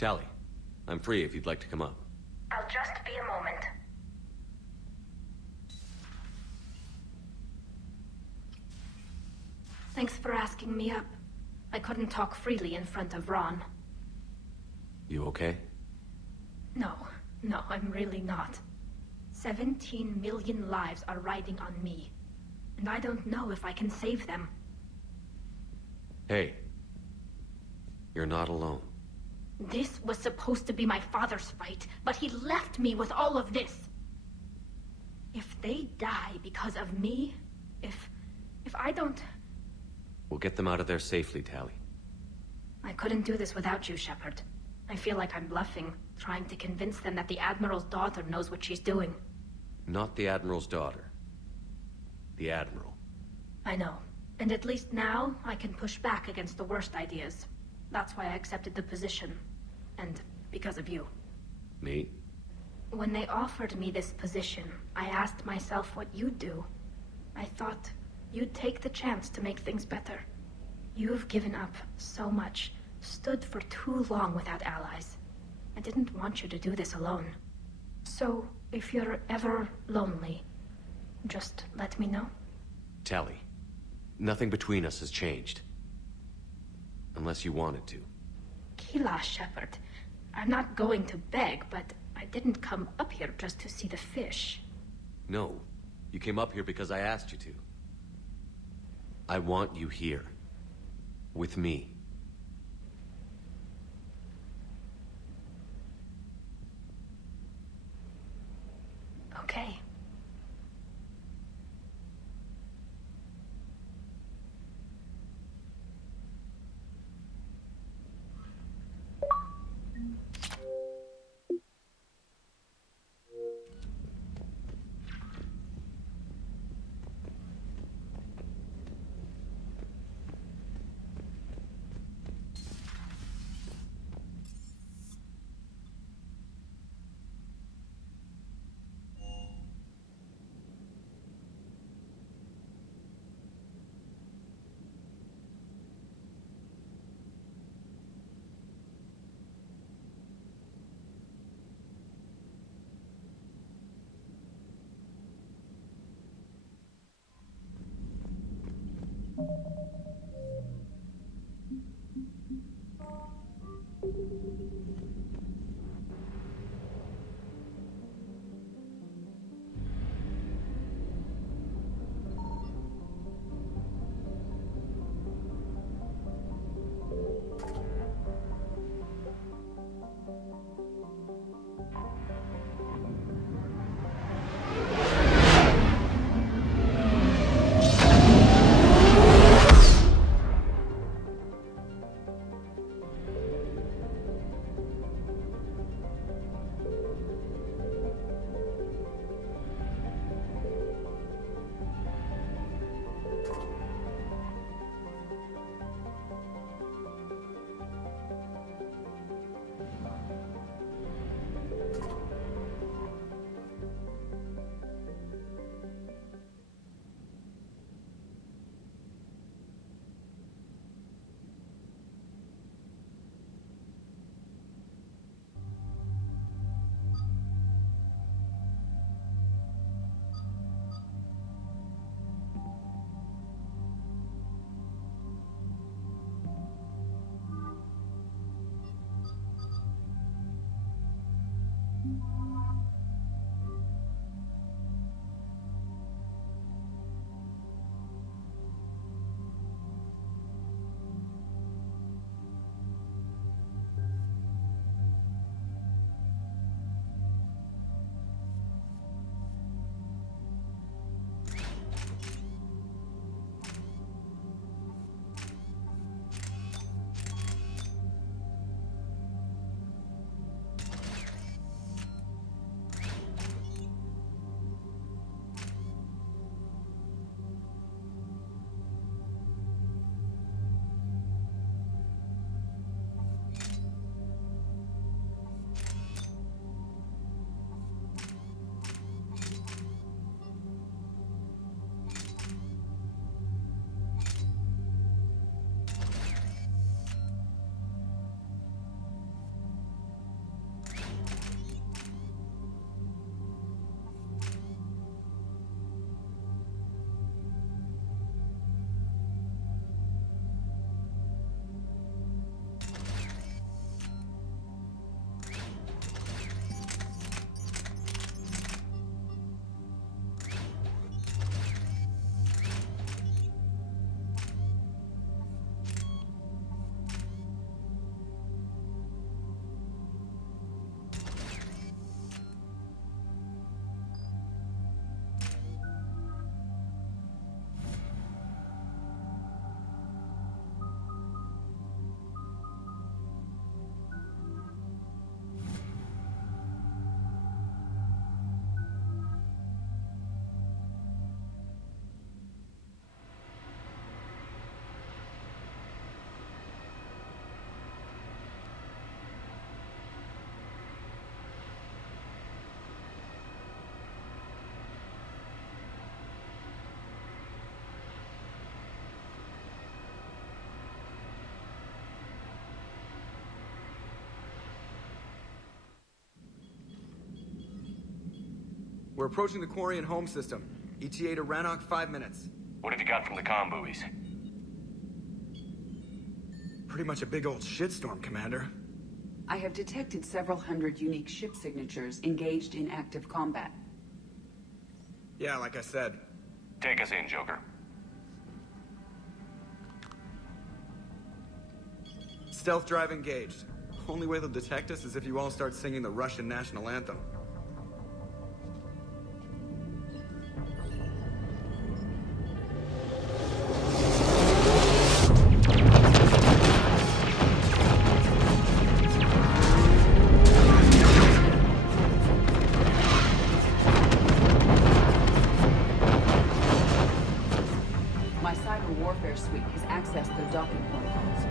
Tali, I'm free if you'd like to come up. I'll just be a moment. Thanks for asking me up. I couldn't talk freely in front of Ron. You okay? No, I'm really not. 17 million lives are riding on me, and I don't know if I can save them. Hey, you're not alone. This was supposed to be my father's fight, but he left me with all of this. If they die because of me, if I don't... We'll get them out of there safely, Tali. I couldn't do this without you, Shepard. I feel like I'm bluffing, trying to convince them that the Admiral's daughter knows what she's doing. Not the Admiral's daughter. The Admiral. I know. And at least now, I can push back against the worst ideas. That's why I accepted the position. And because of you. Me? When they offered me this position, I asked myself what you'd do. I thought you'd take the chance to make things better. You've given up so much, stood for too long without allies. I didn't want you to do this alone. So, if you're ever lonely, just let me know. Tali, nothing between us has changed. Unless you wanted to. Keelah, Shepard. I'm not going to beg, but I didn't come up here just to see the fish. No, you came up here because I asked you to. I want you here. With me. Okay. We're approaching the Quarian home system. ETA to Rannoch, 5 minutes. What have you got from the comm buoys? Pretty much a big old shitstorm, Commander. I have detected several hundred unique ship signatures engaged in active combat. Yeah, like I said. Take us in, Joker. Stealth drive engaged. Only way they'll detect us is if you all start singing the Russian national anthem. My cyber warfare suite has accessed their docking protocols.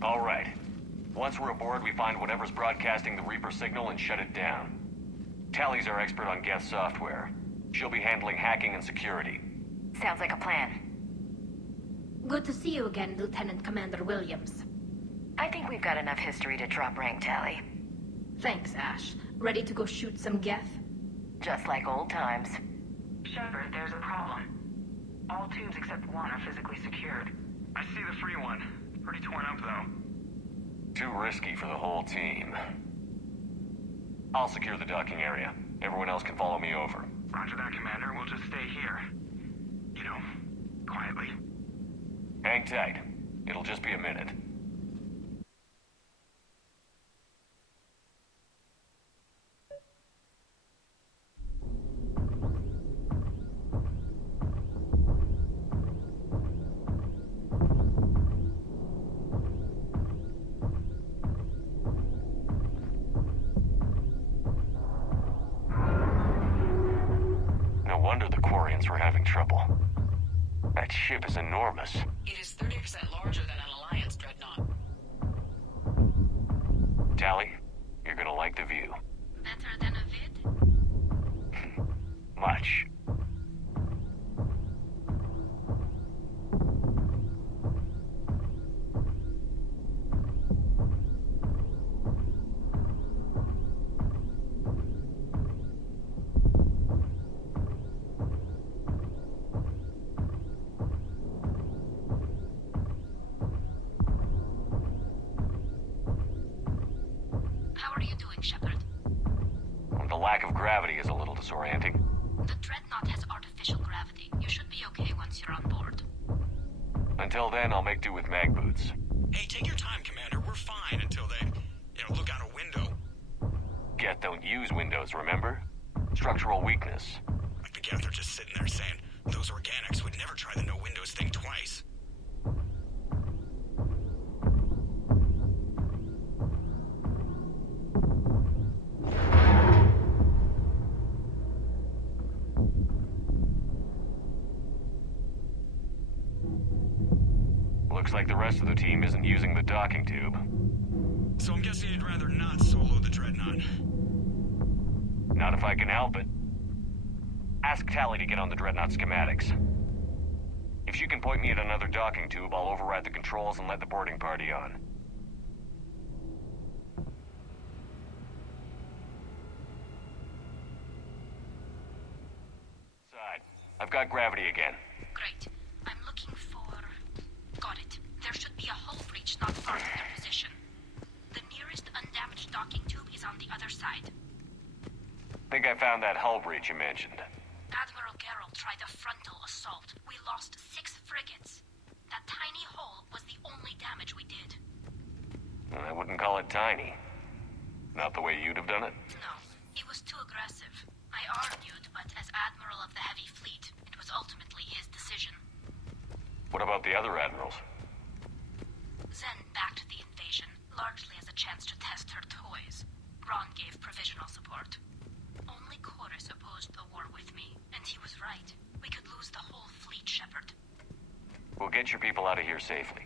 All right. Once we're aboard, we find whatever's broadcasting the Reaper signal and shut it down. Tally's our expert on Geth software. She'll be handling hacking and security. Sounds like a plan. Good to see you again, Lieutenant Commander Williams. I think we've got enough history to drop rank, Tally. Thanks, Ash. Ready to go shoot some Geth? Just like old times. Shepard, there's a problem. All tubes except one are physically secured. I see the free one. Pretty torn up, though. Too risky for the whole team. I'll secure the docking area. Everyone else can follow me over. Roger that, Commander. We'll just stay here. You know, quietly. Hang tight. It'll just be a minute. No wonder the Quarians were having trouble. That ship is enormous. It is 30% larger than an Alliance dreadnought. Tally, you're gonna like the view. Better than a vid? Much. How are you doing, Shepard? The lack of gravity is a little disorienting. The Dreadnought has artificial gravity. You should be okay once you're on board. Until then, I'll make do with mag boots. Hey, take your time, Commander. We're fine until they, look out a window. Geth don't use windows, remember? Structural weakness. Like the Geth are just sitting there saying, those organics would never try the no windows thing twice. Looks like the rest of the team isn't using the docking tube. So I'm guessing you'd rather not solo the Dreadnought. Not if I can help it. Ask Tally to get on the Dreadnought schematics. If she can point me at another docking tube, I'll override the controls and let the boarding party on. Side. I've got gravity again. Great. I'm looking for... Got it. There should be a hull breach not far from their position. The nearest undamaged docking tube is on the other side. Think I found that hull breach you mentioned. Admiral Geralt tried a frontal assault. We lost 6 frigates. That tiny hole was the only damage we did. I wouldn't call it tiny. Not the way you'd have done it. No, it was too aggressive. I argued, but as Admiral of the Heavy Fleet, it was ultimately his decision. What about the other admirals? Zen backed the invasion, largely as a chance to test her toys. Ron gave provisional support. Only Chorus opposed the war with me, and he was right. We could lose the whole fleet, Shepard. We'll get your people out of here safely.